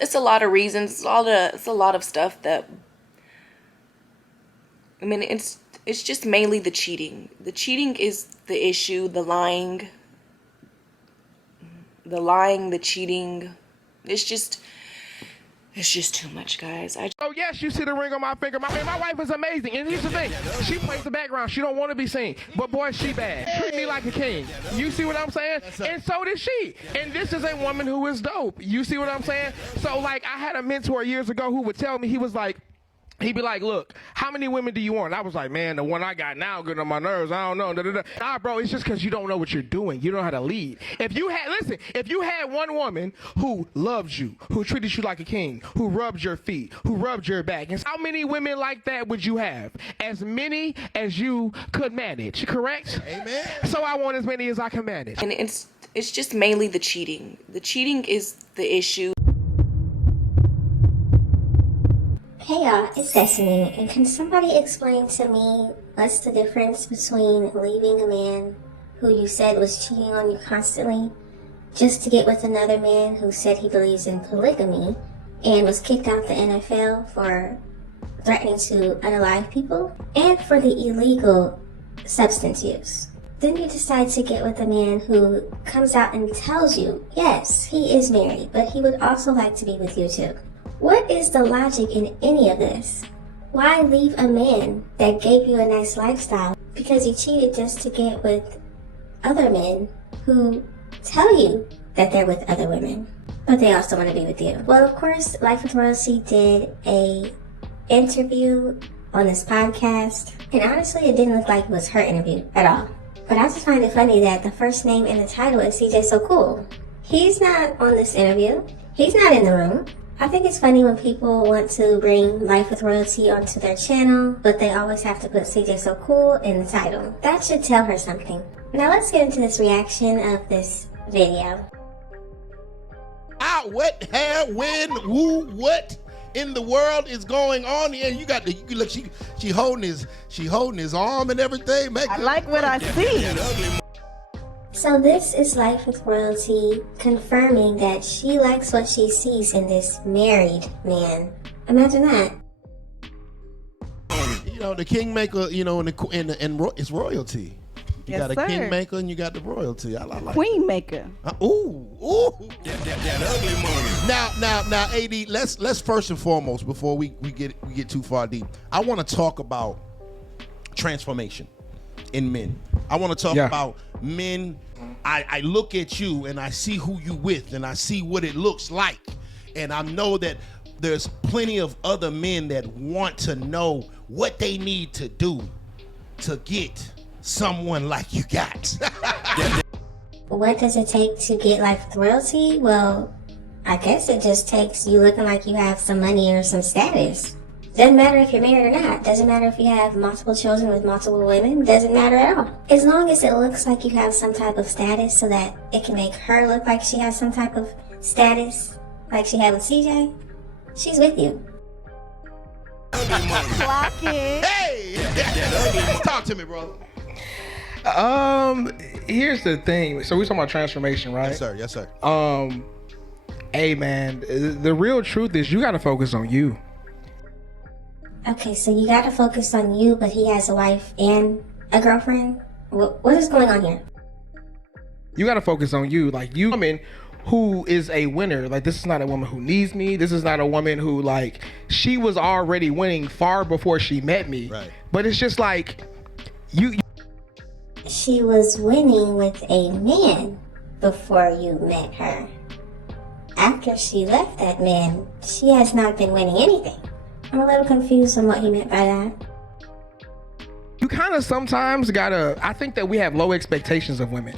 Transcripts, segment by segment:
It's a lot of reasons. It's a lot of stuff that, I mean, it's just mainly the cheating. The cheating is the issue. The lying, the cheating. It's just too much, guys. Oh yes, you see the ring on my finger. My wife is amazing, and here's the thing: she plays the background. She don't want to be seen, but boy, she bad. Treat me like a king. You see what I'm saying? And so did she. And this is a woman who is dope. You see what I'm saying? So like, I had a mentor years ago who would tell me, he was like, he'd be like, look, how many women do you want? I was like, man, the one I got now getting on my nerves. I don't know. Da, da, da. Nah, bro, it's just because you don't know what you're doing. You don't know how to lead. If you had one woman who loves you, who treated you like a king, who rubs your feet, who rubs your back, and how many women like that would you have? As many as you could manage, correct? Amen. So I want as many as I can manage. And it's just mainly the cheating. The cheating is the issue. Hey y'all, it's Destiny, and can somebody explain to me what's the difference between leaving a man who you said was cheating on you constantly just to get with another man who said he believes in polygamy and was kicked out the NFL for threatening to unalive people, and for the illegal substance use? Then you decide to get with a man who comes out and tells you, yes, he is married, but he would also like to be with you too. What is the logic in any of this? Why leave a man that gave you a nice lifestyle because he cheated just to get with other men who tell you that they're with other women, but they also want to be with you? Well, of course, Life with Royalty did a interview on this podcast, and honestly, it didn't look like it was her interview at all. But I just find it funny that the first name in the title is CJ So Cool. He's not on this interview. He's not in the room. I think it's funny when people want to bring Life with Royalty onto their channel, but they always have to put CJ So Cool in the title. That should tell her something. Now let's get into this reaction of this video. What, how, when, who, what in the world is going on here? You got the, look, she holding his arm and everything. I like what I see. So this is Life with Royalty confirming that she likes what she sees in this married man. Imagine that. You know, the kingmaker, you know, and it's royalty. You Yes, got a sir. kingmaker and you got the royalty. I like Queen maker. ooh. That ugly money. Now, AD, let's first and foremost, before we get too far deep, I want to talk about transformation in men. I want to talk about men. I look at you and I see who you with and I see what it looks like, and I know that there's plenty of other men that want to know what they need to do to get someone like you got. What does it take to get Life with Royalty? Well, I guess it just takes you looking like you have some money or some status. Doesn't matter if you're married or not. Doesn't matter if you have multiple children with multiple women. Doesn't matter at all. As long as it looks like you have some type of status so that it can make her look like she has some type of status like she had with CJ, she's with you. Clock it. Hey! Talk to me, brother. Here's the thing. So we're talking about transformation, right? Yes, sir. Hey man, the real truth is you got to focus on you. Okay, so you gotta focus on you, but he has a wife and a girlfriend? What is going on here? You got to focus on you. Like, you woman who is a winner. Like, this is not a woman who needs me. This is not a woman who, like, she was already winning far before she met me. Right. But it's just like, you. She was winning with a man before you met her. After she left that man, she has not been winning anything. I'm a little confused on what he meant by that. You kind of sometimes gotta, I think that we have low expectations of women.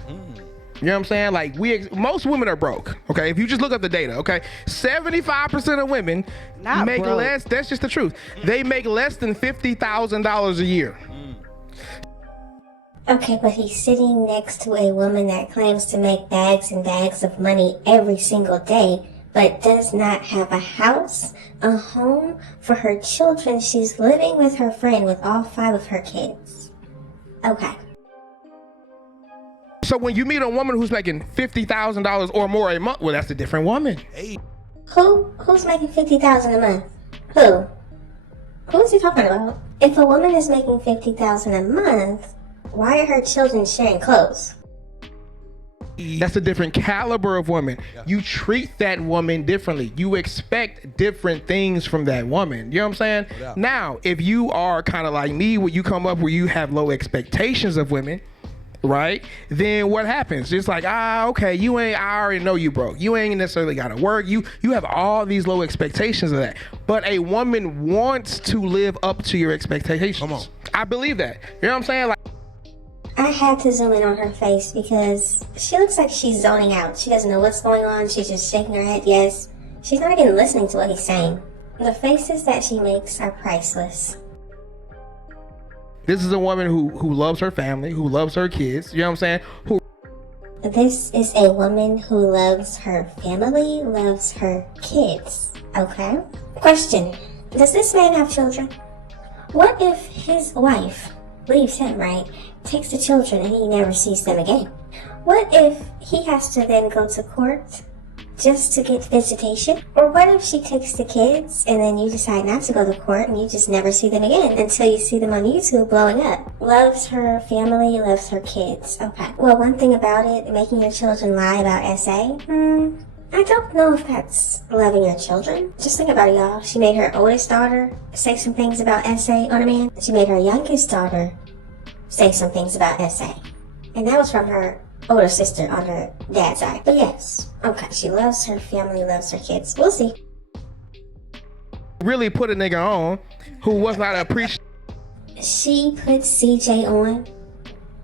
You know what I'm saying? Like, most women are broke, okay? If you just look up the data, okay? 75% of women Not make broke. less, that's just the truth. They make less than $50,000 a year. Okay, but he's sitting next to a woman that claims to make bags and bags of money every single day, but does not have a house, a home for her children. She's living with her friend with all 5 of her kids. Okay. So when you meet a woman who's making $50,000 or more a month, well, that's a different woman. Hey. Who's making $50,000 a month? Who is he talking about? If a woman is making $50,000 a month, why are her children sharing clothes? That's a different caliber of woman. Yeah. You treat that woman differently. You expect different things from that woman. You know what I'm saying? Yeah. Now, if you are kind of like me, where you come up where you have low expectations of women, right? Then what happens? It's like, okay, I already know you broke. You ain't necessarily got to work. You have all these low expectations of that. But a woman wants to live up to your expectations. Come on. I believe that. You know what I'm saying? Like, I had to zoom in on her face because she looks like she's zoning out. She doesn't know what's going on. She's just shaking her head yes. She's not even listening to what he's saying. The faces that she makes are priceless. This is a woman who loves her family, who loves her kids. You know what I'm saying? This is a woman who loves her family, loves her kids. Okay? Question. Does this man have children? What if his wife leaves him, right? Takes the children and he never sees them again? What if he has to then go to court just to get visitation? Or what if she takes the kids and then you decide not to go to court and you just never see them again until you see them on YouTube blowing up? Loves her family, loves her kids. Okay. Well, one thing about it, making your children lie about SA, I don't know if that's loving your children. Just think about it, y'all. She made her oldest daughter say some things about SA on a man. She made her youngest daughter say some things about SA. And that was from her older sister on her dad's side. But yes, okay, she loves her family, loves her kids. We'll see. Really put a nigga on who was not appreciated. She put CJ on?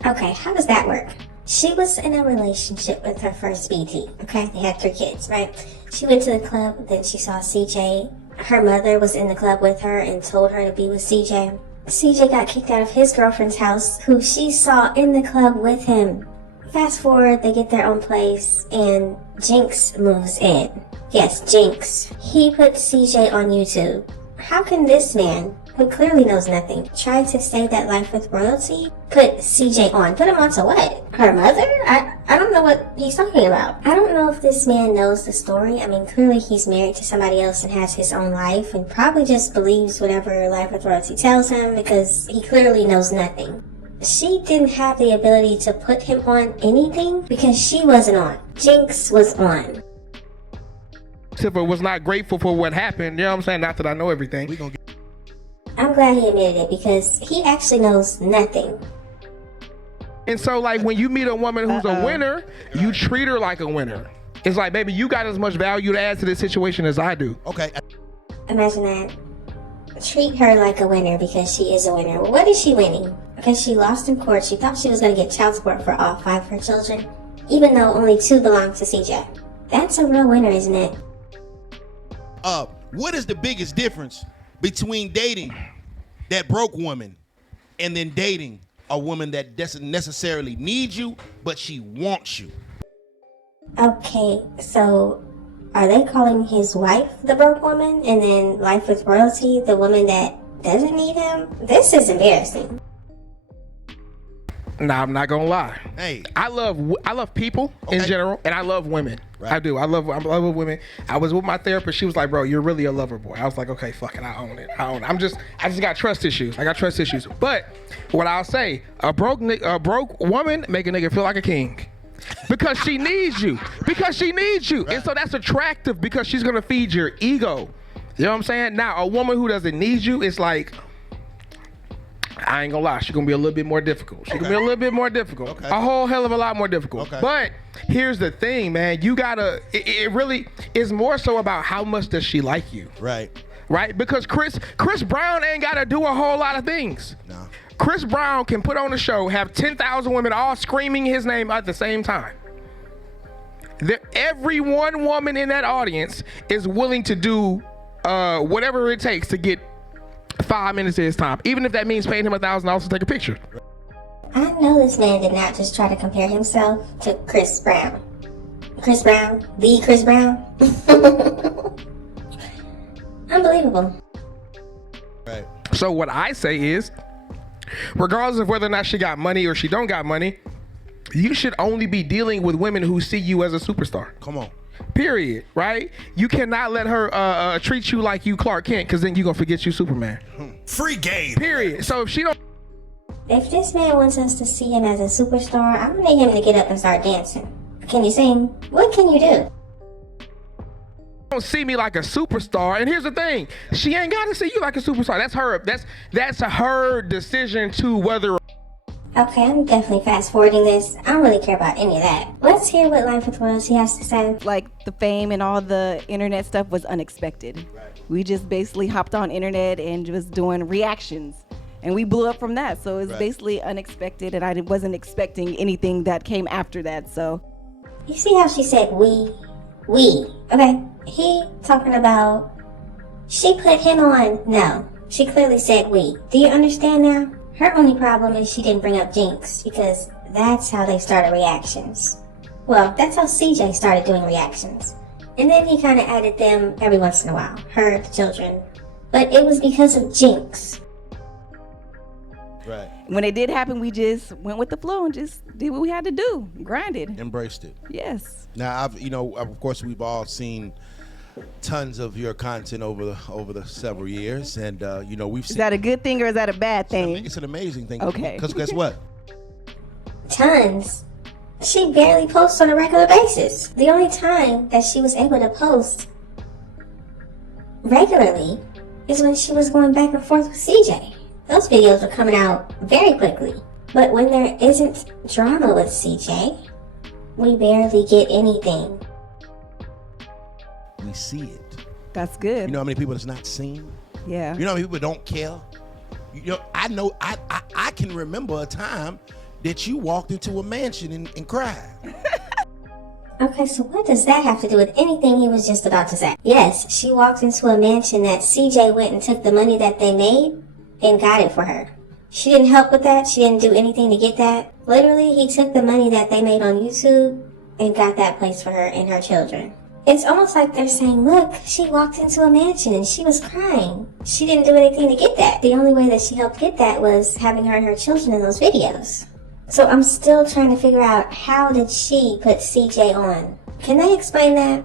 Okay, how does that work? She was in a relationship with her first BT, okay? They had 3 kids, right? She went to the club, then she saw CJ. Her mother was in the club with her and told her to be with CJ. CJ got kicked out of his girlfriend's house, who she saw in the club with him. Fast forward, they get their own place, and Jinx moves in. Yes, Jinx. He put CJ on YouTube. How can this man, who clearly knows nothing, try to save that life with royalty? Put CJ on. Put him on to what? Her mother? I don't know what he's talking about. I don't know if this man knows the story. I mean, clearly he's married to somebody else and has his own life and probably just believes whatever Life with Royalty tells him because he clearly knows nothing. She didn't have the ability to put him on anything because she wasn't on. Jinx was on. Tipper was not grateful for what happened. You know what I'm saying? Not that I know everything. I'm glad he admitted it because he actually knows nothing. And so, like, when you meet a woman who's a winner, you treat her like a winner. It's like, baby, you got as much value to add to this situation as I do. Okay. Imagine that. Treat her like a winner because she is a winner. Well, what is she winning? Because she lost in court. She thought she was going to get child support for all 5 of her children, even though only 2 belong to CJ. That's a real winner, isn't it? What is the biggest difference between dating that broke woman and then dating a woman that doesn't necessarily need you, but she wants you? Okay, so are they calling his wife the broke woman and then Life with Royalty the woman that doesn't need him? This is embarrassing. Nah, I'm not gonna lie. Hey, I love people in general, and I love women. Right. I do. I love women. I was with my therapist. She was like, "Bro, you're really a lover boy." I was like, "Okay, fuck it, I own it. I just got trust issues. I got trust issues." But what I'll say, a broke woman make a nigga feel like a king. Because she needs you. Because she needs you. Right. And so that's attractive because she's gonna feed your ego. You know what I'm saying? Now, a woman who doesn't need you, it's like, I ain't gonna lie, she's gonna be a little bit more difficult. She's gonna be a little bit more difficult. Okay. A whole hell of a lot more difficult. Okay. But here's the thing, man. You gotta, it really is more so about how much does she like you. Right. Right? Because Chris Brown ain't gotta do a whole lot of things. No. Chris Brown can put on a show, have 10,000 women all screaming his name at the same time. Every one woman in that audience is willing to do whatever it takes to get 5 minutes of his time, even if that means paying him $1,000 to take a picture. I know this man did not just try to compare himself to Chris Brown. Chris Brown? The Chris Brown? Unbelievable. Right. So what I say is, regardless of whether or not she got money or she don't got money, you should only be dealing with women who see you as a superstar. Come on. Period. Right? You cannot let her treat you like you Clark Kent, because then you're gonna forget you Superman. Free game. Period. So if she don't If this man wants us to see him as a superstar, I'm gonna need him to get up and start dancing. Can you sing? What can you do? see me like a superstar, and here's the thing, she ain't gotta see you like a superstar. That's her decision to whether. Okay, I'm definitely fast forwarding this. I don't really care about any of that. Let's hear what Life with Royalty has to say. Like the fame and all the internet stuff was unexpected. We just basically hopped on internet and was doing reactions. And we blew up from that. So it's basically unexpected, and I wasn't expecting anything that came after that. So You see how she said we? Okay, he talking about she put him on. No, she clearly said we. Do you understand now? Her only problem is she didn't bring up Jinx, because that's how they started reactions. Well, that's how CJ started doing reactions. And then he kind of added them every once in a while. Her, the children. But it was because of Jinx. Right. when it did happen, we just went with the flow and just did what we had to do. Grinded. Embraced it. Yes. Now, of course, we've all seen tons of your content over the several years, and we've seen. Is that a good thing or is that a bad thing? I think it's an amazing thing. Okay. Because guess what? Tons. She barely posts on a regular basis. The only time that she was able to post regularly is when she was going back and forth with CJ. Those videos were coming out very quickly. But when there isn't drama with CJ, we barely get anything. We see it. That's good. You know how many people it's not seen? Yeah. You know how many people don't care? I can remember a time that you walked into a mansion and cried. Okay, so what does that have to do with anything he was just about to say? Yes, she walked into a mansion that CJ went and took the money that they made and got it for her. She didn't help with that. She didn't do anything to get that. Literally, he took the money that they made on YouTube and got that place for her and her children. It's almost like they're saying, look, she walked into a mansion and she was crying. She didn't do anything to get that. The only way that she helped get that was having her and her children in those videos. So I'm still trying to figure out, how did she put CJ on? Can they explain that?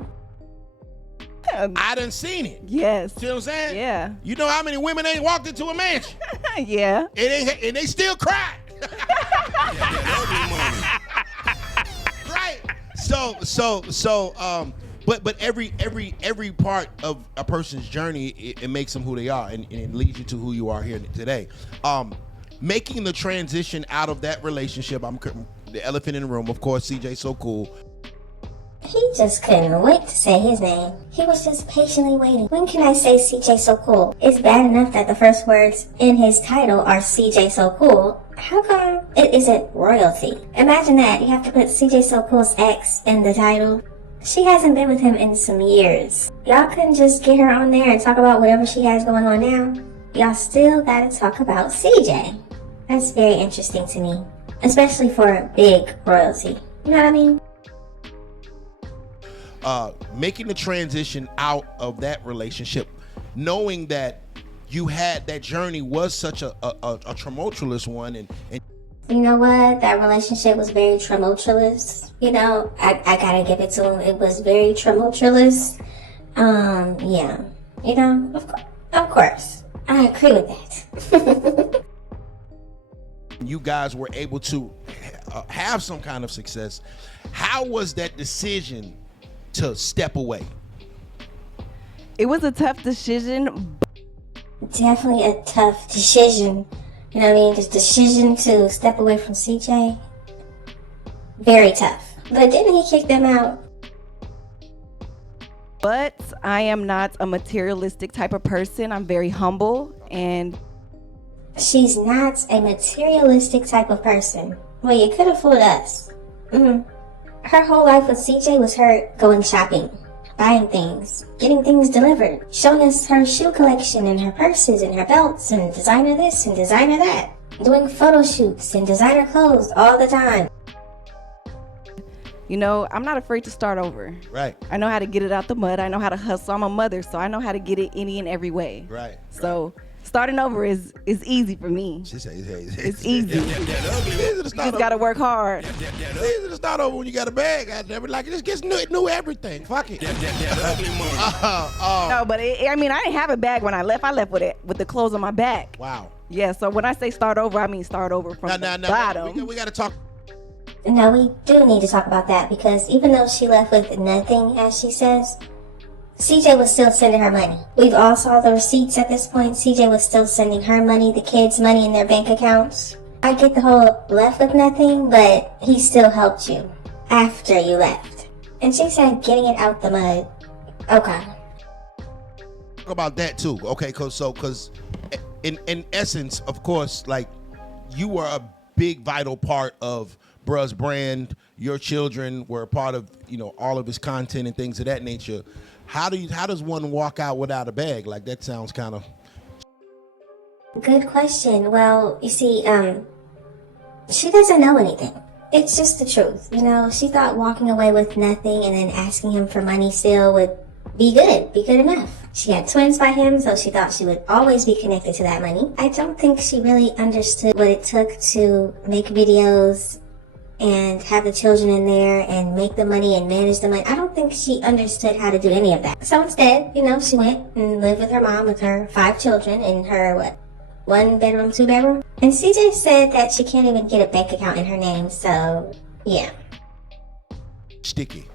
I done seen it. Yes. See what I'm saying? Yeah. You know how many women ain't walked into a mansion? Yeah. And they still cried. Right. But every part of a person's journey, it makes them who they are, and it leads you to who you are here today. Making the transition out of that relationship, the elephant in the room, of course, CJ So Cool. He just couldn't wait to say his name. He was just patiently waiting. When can I say CJ So Cool? It's bad enough that the first words in his title are CJ So Cool. How come it isn't royalty? Imagine that. You have to put CJ So Cool's ex in the title. She hasn't been with him in some years. Y'all couldn't just get her on there and talk about whatever she has going on now? Y'all still gotta talk about CJ. That's very interesting to me. Especially for big royalty. You know what I mean? Making the transition out of that relationship, knowing that you had that journey was such a tumultuous one, and you know what? That relationship was very tumultuous. I gotta give it to him. It was very tumultuous. Yeah. Of course. I agree with that. you guys were able to have some kind of success. How was that decision to step away? It was a tough decision. Definitely a tough decision. You know what I mean? The decision to step away from CJ. Very tough. But didn't he kick them out? But I am not a materialistic type of person. I'm very humble, and She's not a materialistic type of person. Well, you could have fooled us. Her whole life with CJ was her going shopping, buying things, getting things delivered, showing us her shoe collection and her purses and her belts and designer this and designer that, doing photo shoots and designer clothes all the time. I'm not afraid to start over. Right. I know how to get it out the mud. I know how to hustle. I'm a mother, so I know how to get it any and every way. Right. So Starting over is easy for me. She say, It's easy. Easy to You start just gotta work hard. Easy to start over when you got a bag. Goddamn it, like it just gets new everything. Fuck it. No, but I didn't have a bag when I left. I left with the clothes on my back. Wow. Yeah, so when I say start over, I mean start over from the bottom. We got to talk. No, we do need to talk about that because even though she left with nothing, as she says, CJ was still sending her money. We've all saw the receipts at this point. CJ was still sending her money, the kids' money in their bank accounts. I get the whole left with nothing, but he still helped you after you left. And she said getting it out the mud. Okay. Talk about that too, okay? Cause in essence, of course, like you were a big vital part of bruh's brand. Your children were a part of, all of his content and things of that nature. How does one walk out without a bag? Like that sounds kind of. Good question. Well, you see, she doesn't know anything. It's just the truth. She thought walking away with nothing and then asking him for money still would be good enough. She had twins by him, so she thought she would always be connected to that money. I don't think she really understood what it took to make videos and have the children in there and make the money and manage the money. I don't think she understood how to do any of that. So instead, she went and lived with her mom with her 5 children in her, 1 bedroom, 2 bedroom? And CJ said that she can't even get a bank account in her name, so yeah. Sticky.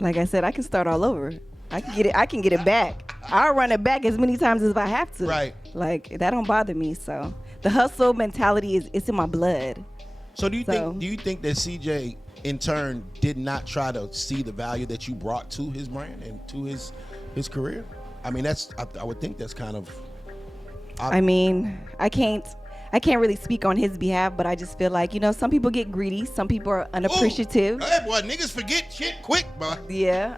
Like I said, I can start all over. I can get it back. I'll run it back as many times as I have to. Right. Like that don't bother me. So the hustle mentality it's in my blood. So do you think that CJ in turn did not try to see the value that you brought to his brand and to his career? I mean, I would think that's kind of. I can't really speak on his behalf, but I just feel like, some people get greedy. Some people are unappreciative. Hey, boy, niggas forget shit quick, boy. Yeah.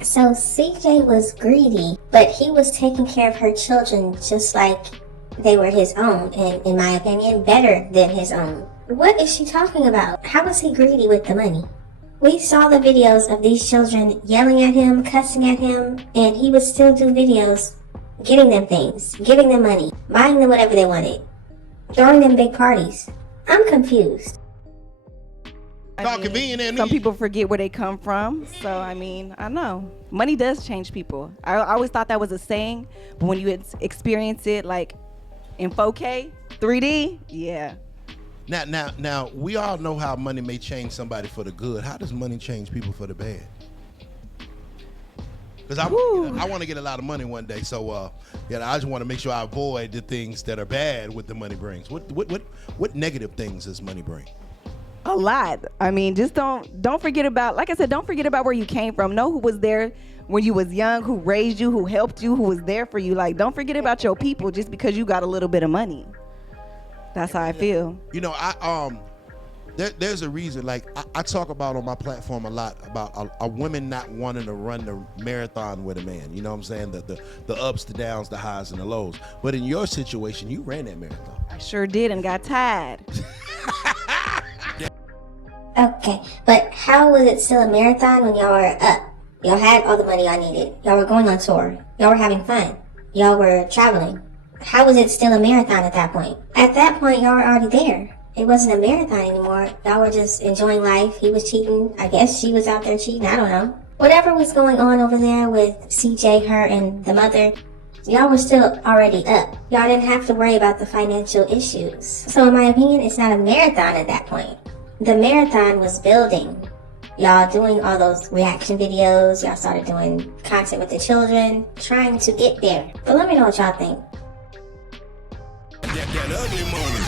So CJ was greedy, but he was taking care of her children just like they were his own, and in my opinion, better than his own. What is she talking about? How was he greedy with the money? We saw the videos of these children yelling at him, cussing at him, and he would still do videos getting them things, giving them money, buying them whatever they wanted, throwing them big parties. I'm confused. Some people forget where they come from. So, I don't know. Money does change people. I always thought that was a saying, but when you experience it like in 4K, 3D, yeah. Now, we all know how money may change somebody for the good. How does money change people for the bad? Because I want to get a lot of money one day, so I just want to make sure I avoid the things that are bad what the money brings. What negative things does money bring? A lot. Just don't forget about, like I said, don't forget about where you came from. Know who was there when you was young, who raised you, who helped you, who was there for you. Like, don't forget about your people just because you got a little bit of money. That's how I feel. There's a reason. Like I talk about on my platform a lot about a women not wanting to run the marathon with a man. You know what I'm saying? The ups, the downs, the highs, and the lows. But in your situation, you ran that marathon. I sure did and got tired. Okay, but how was it still a marathon when y'all were up? Y'all had all the money y'all needed. Y'all were going on tour. Y'all were having fun. Y'all were traveling. How was it still a marathon at that point? At that point, y'all were already there. It wasn't a marathon anymore. Y'all were just enjoying life. He was cheating. I guess she was out there cheating. I don't know. Whatever was going on over there with CJ, her, and the mother, y'all were still already up. Y'all didn't have to worry about the financial issues. So in my opinion, it's not a marathon at that point. The marathon was building. Y'all doing all those reaction videos. Y'all started doing content with the children, trying to get there. But let me know what y'all think. That ugly money.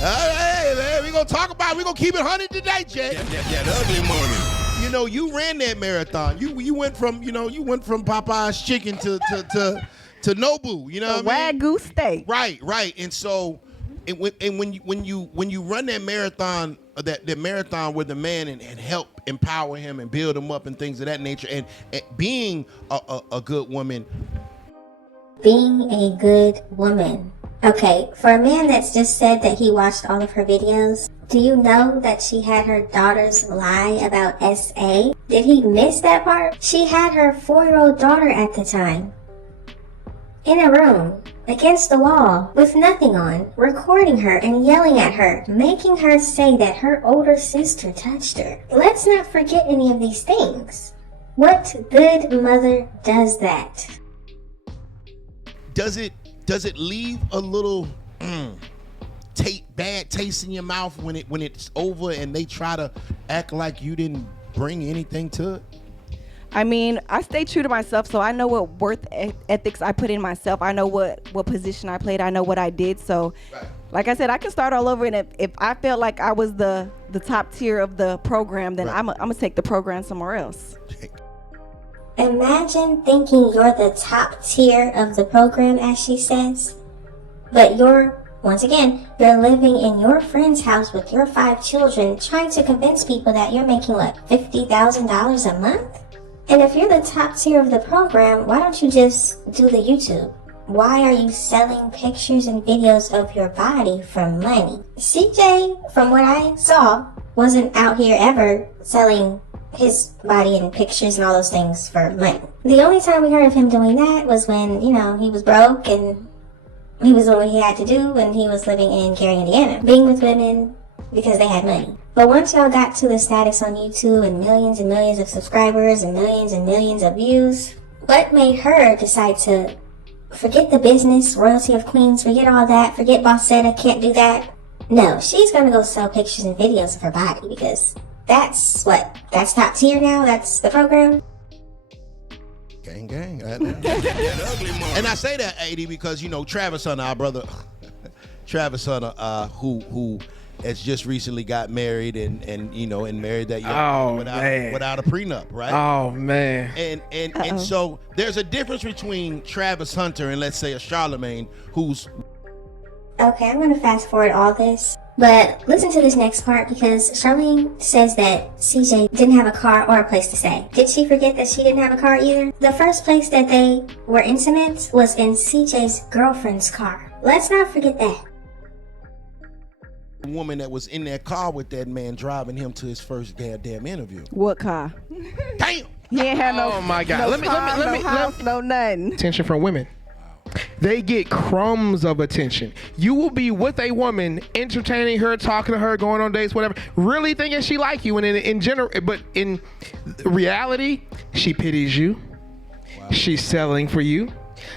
Hey, man, we gonna keep it 100 today, Jay. That ugly money. You ran that marathon. You went from Popeye's chicken to Nobu. You know what I mean? Wagyu steak. Right. And so, when you run that marathon, that marathon with the man and help empower him and build him up and things of that nature, and being a good woman. Being a good woman. Okay, for a man that's just said that he watched all of her videos, do you know that she had her daughters lie about SA? Did he miss that part? She had her 4-year-old daughter at the time. in a room, against the wall, with nothing on, recording her and yelling at her, making her say that her older sister touched her. Let's not forget any of these things. What good mother does that? Does it leave a little bad taste in your mouth when it's over and they try to act like you didn't bring anything to it? I mean, I stay true to myself, so I know what worth ethics I put in myself. I know what position I played. I know what I did. So, like I said, I can start all over. And if I felt like I was the top tier of the program, then I'm gonna take the program somewhere else. Imagine thinking you're the top tier of the program, as she says, but once again, you're living in your friend's house with your 5 children, trying to convince people that you're making, what, $50,000 a month? And if you're the top tier of the program, why don't you just do the YouTube? Why are you selling pictures and videos of your body for money? CJ, from what I saw, wasn't out here ever selling his body and pictures and all those things for money. The only time we heard of him doing that was when, he was broke and he was doing what he had to do when he was living in Gary, Indiana, being with women because they had money. But once y'all got to the status on YouTube and millions of subscribers and millions of views, what made her decide to forget the business, royalty of queens, forget all that, forget Bossetta, can't do that? No, she's gonna go sell pictures and videos of her body because that's top tier now? That's the program? Gang. And I say that, AD, because Travis Hunter, our brother, Travis Hunter, who has just recently got married and married that young without a prenup, right? Oh man. And so there's a difference between Travis Hunter and, let's say, a Charlemagne who's. Okay, I'm gonna fast forward all this. But listen to this next part because Charlene says that CJ didn't have a car or a place to stay. Did she forget that she didn't have a car either? The first place that they were intimate was in CJ's girlfriend's car. Let's not forget that. The woman that was in that car with that man driving him to his first goddamn interview. What car? Damn! He ain't had no. Oh my God! No let me house, no nothing. Attention from women. They get crumbs of attention. You will be with a woman, entertaining her, talking to her, going on dates, whatever, really thinking she like you, and in general, but in reality, she pities you. Wow. She's selling for you.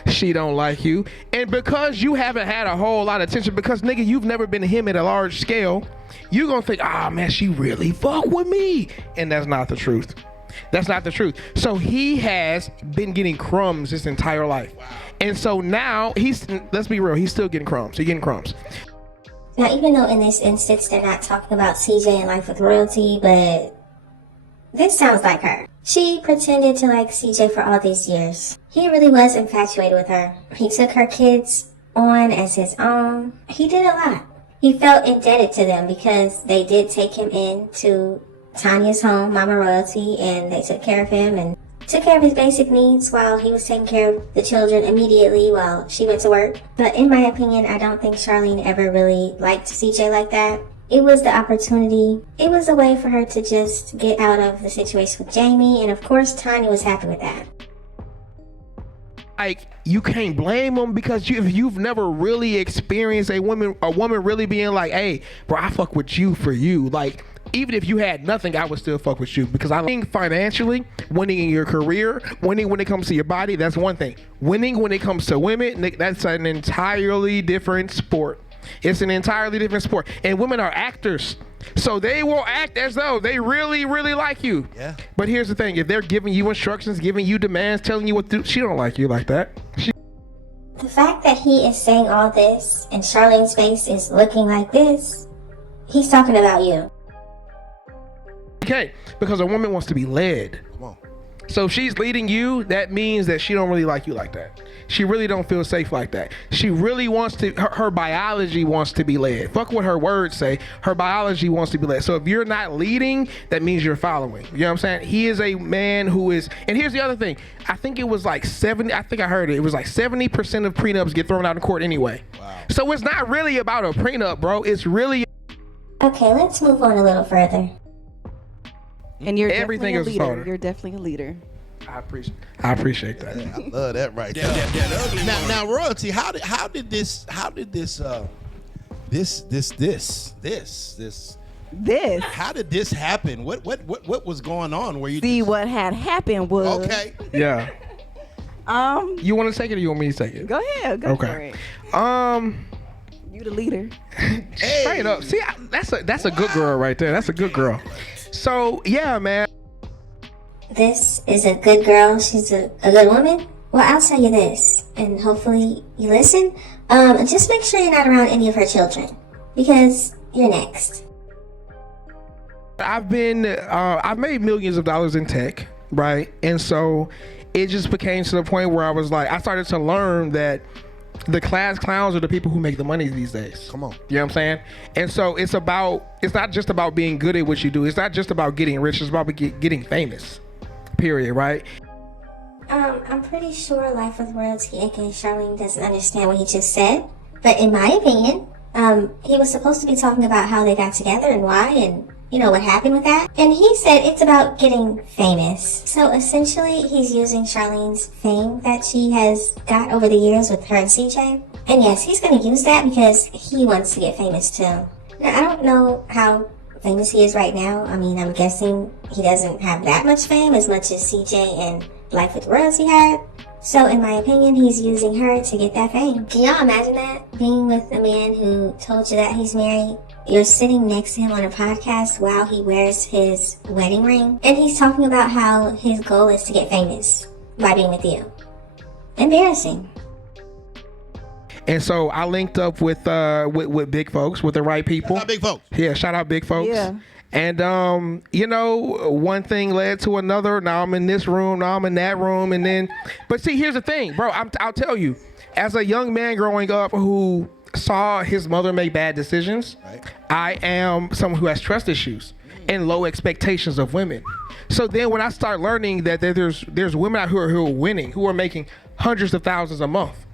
She don't like you. And because you haven't had a whole lot of attention, because nigga, you've never been him at a large scale, you gonna think, man, she really fuck with me. And that's not the truth. That's not the truth. So he has been getting crumbs his entire life. Wow. And so now let's be real, he's still getting crumbs. He's getting crumbs. Now, even though in this instance they're not talking about CJ and Life with Royalty, but this sounds like her. She pretended to like CJ for all these years. He really was infatuated with her. He took her kids on as his own. He did a lot. He felt indebted to them because they did take him in to Tanya's home, Mama Royalty, and they took care of him and took care of his basic needs while he was taking care of the children immediately while she went to work. But in my opinion, I don't think Charlene ever really liked CJ like that. It was the opportunity. It was a way for her to just get out of the situation with Jamie, and of course Tanya was happy with that. Like, you can't blame them because if you've never really experienced a woman really being like, hey, bro, I fuck with you for you. Like, even if you had nothing, I would still fuck with you because I think financially, winning in your career, winning when it comes to your body, that's one thing. Winning when it comes to women, that's an entirely different sport. It's an entirely different sport. And women are actors. So they will act as though they really, really like you. Yeah. But here's the thing. If they're giving you instructions, giving you demands, telling you what to do, she don't like you like that. The fact that he is saying all this and Charlene's face is looking like this, he's talking about you. Okay, because a woman wants to be led. Come on. So if she's leading you, that means that she don't really like you like that. She really don't feel safe like that. She really wants to, her biology wants to be led. Fuck what her words say. Her biology wants to be led. So if you're not leading, that means you're following. You know what I'm saying? He is a man who is, and here's the other thing. I think it was like 70, I think I heard it. It was like 70% of prenups get thrown out in court anyway. Wow. So it's not really about a prenup, bro. It's really. Okay, let's move on a little further. And you're everything definitely a is leader. You're definitely a leader. I appreciate that. Yeah, I love that right there. Now, royalty. How did this How did this happen? What was going on? Where you See, what had happened was okay? Yeah. You want to take it or you want me to take it? Go ahead. Go for it. You the leader. Straight up. See, that's a good girl right there. That's a good girl. So yeah, man. This is a good girl. She's a good woman. Well, I'll tell you this, and hopefully you listen. Just make sure you're not around any of her children, because you're next. I've made millions of dollars in tech, right? And so it just became to the point where I was like, I started to learn that the class clowns are the people who make the money these days. Come on. You know what I'm saying? And so it's not just about being good at what you do. It's not just about getting rich. It's about getting famous. Period, right? I'm pretty sure Life with Royalty, aka Charlene, doesn't understand what he just said. But in my opinion, he was supposed to be talking about how they got together and why, and you know what happened with that. And he said it's about getting famous. So essentially, he's using Charlene's fame that she has got over the years with her and CJ. And yes, he's going to use that because he wants to get famous too. Now, I don't know how famous he is right now. I mean, I'm guessing he doesn't have that much fame as much as CJ and Life with Royalty had. So in my opinion, he's using her to get that fame. Can y'all imagine that? Being with a man who told you that he's married. You're sitting next to him on a podcast while he wears his wedding ring. And he's talking about how his goal is to get famous by being with you. Embarrassing. And so I linked up with big folks, with the right people. Shout out big folks. Yeah, shout out big folks. Yeah. And you know, one thing led to another. Now I'm in this room, now I'm in that room, and then. But see, here's the thing, bro. I'll tell you, as a young man growing up who saw his mother make bad decisions, right. I am someone who has trust issues and low expectations of women. So then when I start learning that there's women out here who are winning, who are making hundreds of thousands a month.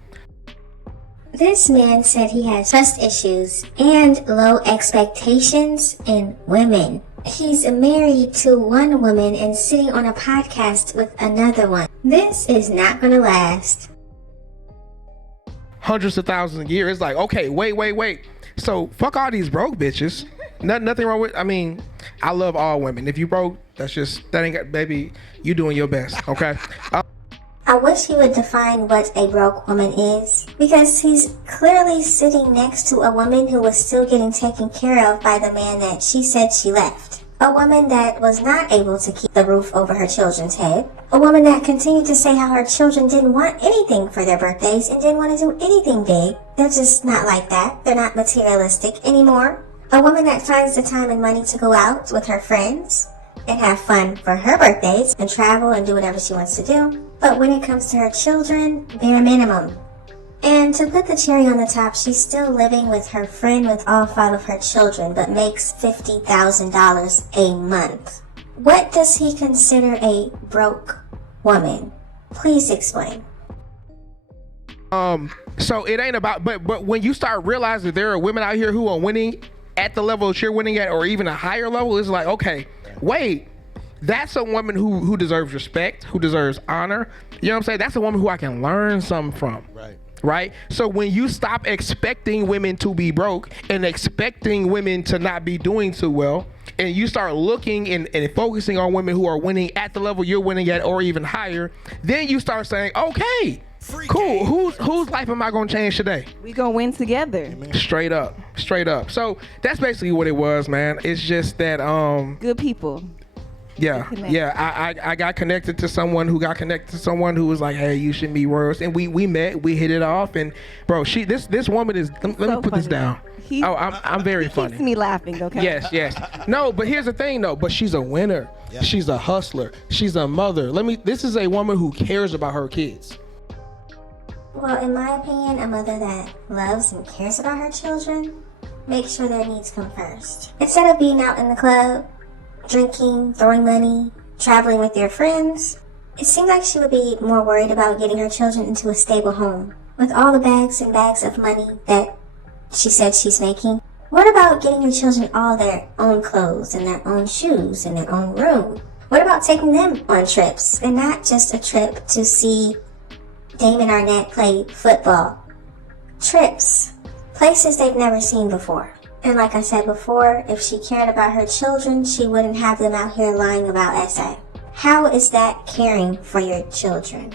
This man said he has trust issues and low expectations in women. He's married to one woman and sitting on a podcast with another one. This is not going to last. Hundreds of thousands a year. It's like, okay, wait. So fuck all these broke bitches. Nothing wrong with. I mean, I love all women. If you broke, that ain't, baby. You doing your best, okay? I wish he would define what a broke woman is, because he's clearly sitting next to a woman who was still getting taken care of by the man that she said she left. A woman that was not able to keep the roof over her children's head. A woman that continued to say how her children didn't want anything for their birthdays and didn't want to do anything big. They're just not like that. They're not materialistic anymore. A woman that finds the time and money to go out with her friends and have fun for her birthdays and travel and do whatever she wants to do. But when it comes to her children, bare minimum. And to put the cherry on the top, she's still living with her friend with all 5 of her children, but makes $50,000 a month. What does he consider a broke woman? Please explain. So it ain't about, but when you start realizing that there are women out here who are winning at the level that you're winning at, or even a higher level, it's like, okay, wait, that's a woman who deserves respect, who deserves honor. You know what I'm saying? That's a woman who I can learn something from. Right? So when you stop expecting women to be broke and expecting women to not be doing too well, and you start looking and focusing on women who are winning at the level you're winning at or even higher, then you start saying, okay, cool, whose life am I going to change today? We going to win together. Amen. Straight up. So that's basically what it was, man. It's just that good people. Yeah. I got connected to someone who got connected to someone who was like, hey, you should be royals. And we met, we hit it off. And bro, this woman is, let me put this down. I'm very funny. Keeps me laughing, okay? Yes. No, but here's the thing though, but she's a winner. Yeah. She's a hustler. She's a mother. This is a woman who cares about her kids. Well, in my opinion, a mother that loves and cares about her children makes sure their needs come first. Instead of being out in the club, drinking, throwing money, traveling with their friends, it seemed like she would be more worried about getting her children into a stable home. With all the bags and bags of money that she said she's making, what about getting your children all their own clothes and their own shoes and their own room? What about taking them on trips? And not just a trip to see Damon Arnett play football. Trips. Places they've never seen before. And like I said before, if she cared about her children, she wouldn't have them out here lying about SA. How is that caring for your children?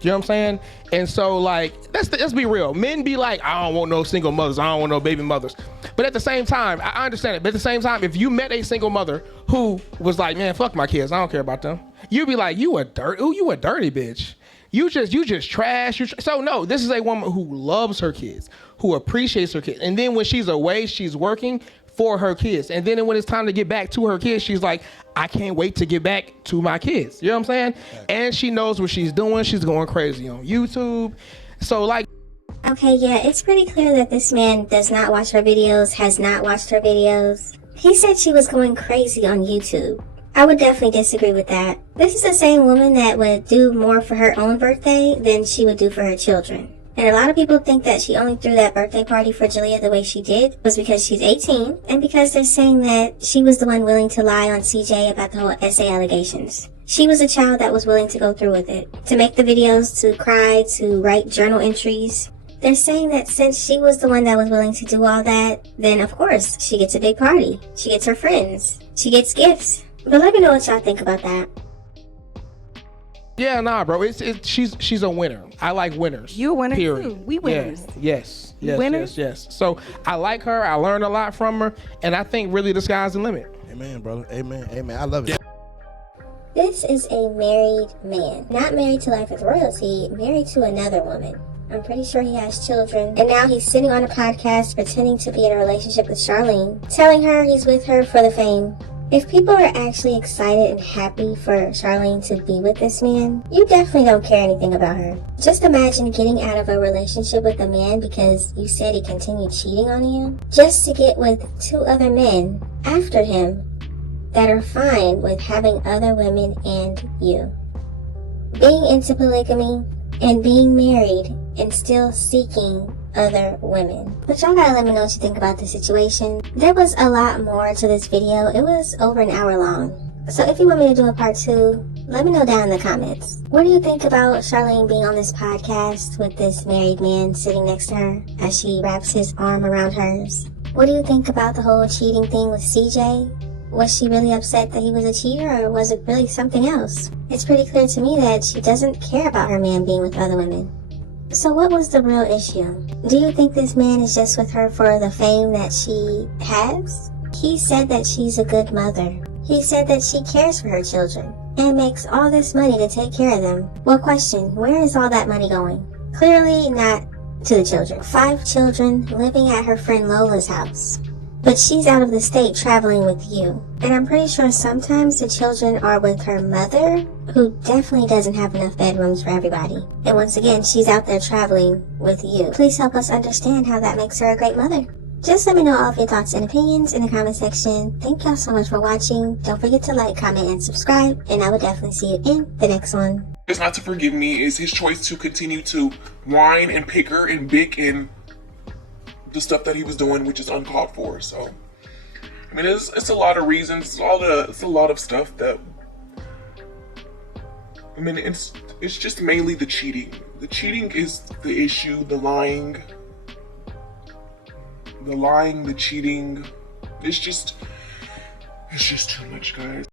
You know what I'm saying? And so, like, let's be real. Men be like, I don't want no single mothers. I don't want no baby mothers. But at the same time, I understand it. But at the same time, if you met a single mother who was like, man, fuck my kids, I don't care about them, you'd be like, you a dirty bitch. You just trash. So no, this is a woman who loves her kids, who appreciates her kids. And then when she's away, she's working for her kids. And then when it's time to get back to her kids, she's like, I can't wait to get back to my kids. You know what I'm saying? And she knows what she's doing. She's going crazy on YouTube. So like, okay, yeah, it's pretty clear that this man does not watch her videos, has not watched her videos. He said she was going crazy on YouTube. I would definitely disagree with that. This is the same woman that would do more for her own birthday than she would do for her children. And a lot of people think that she only threw that birthday party for Jalea the way she did was because she's 18 and because they're saying that she was the one willing to lie on CJ about the whole SA allegations. She was a child that was willing to go through with it, to make the videos, to cry, to write journal entries. They're saying that since she was the one that was willing to do all that, then of course she gets a big party. She gets her friends. She gets gifts. But let me know what y'all think about that. yeah, nah, bro. She's a winner. I like winners. You a winner period. too. We winners. Yeah. Yes. Winners? Yes. So I like her. I learned a lot from her, and I think really the sky's the limit. Amen, brother. Amen. I love it. This is a married man. Not married to life with royalty, married to another woman. I'm pretty sure he has children. And now he's sitting on a podcast pretending to be in a relationship with Charlene, telling her he's with her for the fame. If people are actually excited and happy for Charlene to be with this man, you definitely don't care anything about her. Just imagine getting out of a relationship with a man because you said he continued cheating on you, just to get with 2 other men after him that are fine with having other women and you. Being into polygamy and being married and still seeking other women. But y'all gotta let me know what you think about the situation. There was a lot more to this video. It was over an hour long. So if you want me to do a part 2, let me know down in the comments. What do you think about Charlene being on this podcast with this married man sitting next to her as she wraps his arm around hers? What do you think about the whole cheating thing with CJ? Was she really upset that he was a cheater, or was it really something else? It's pretty clear to me that she doesn't care about her man being with other women. So what was the real issue? Do you think this man is just with her for the fame that she has? He said that she's a good mother. He said that she cares for her children and makes all this money to take care of them. Well, question, where is all that money going? Clearly not to the children. 5 children living at her friend Lola's house. But she's out of the state traveling with you. And I'm pretty sure sometimes the children are with her mother, who definitely doesn't have enough bedrooms for everybody. And once again, she's out there traveling with you. Please help us understand how that makes her a great mother. Just let me know all of your thoughts and opinions in the comment section. Thank y'all so much for watching. Don't forget to like, comment, and subscribe. And I will definitely see you in the next one. It's not to forgive me is his choice to continue to whine and picker and bick and the stuff that he was doing, which is uncalled for. So I mean, it's a lot of reasons. It's a lot of stuff that, I mean, it's just mainly the cheating. The cheating is the issue. The lying, the cheating. It's just too much, guys.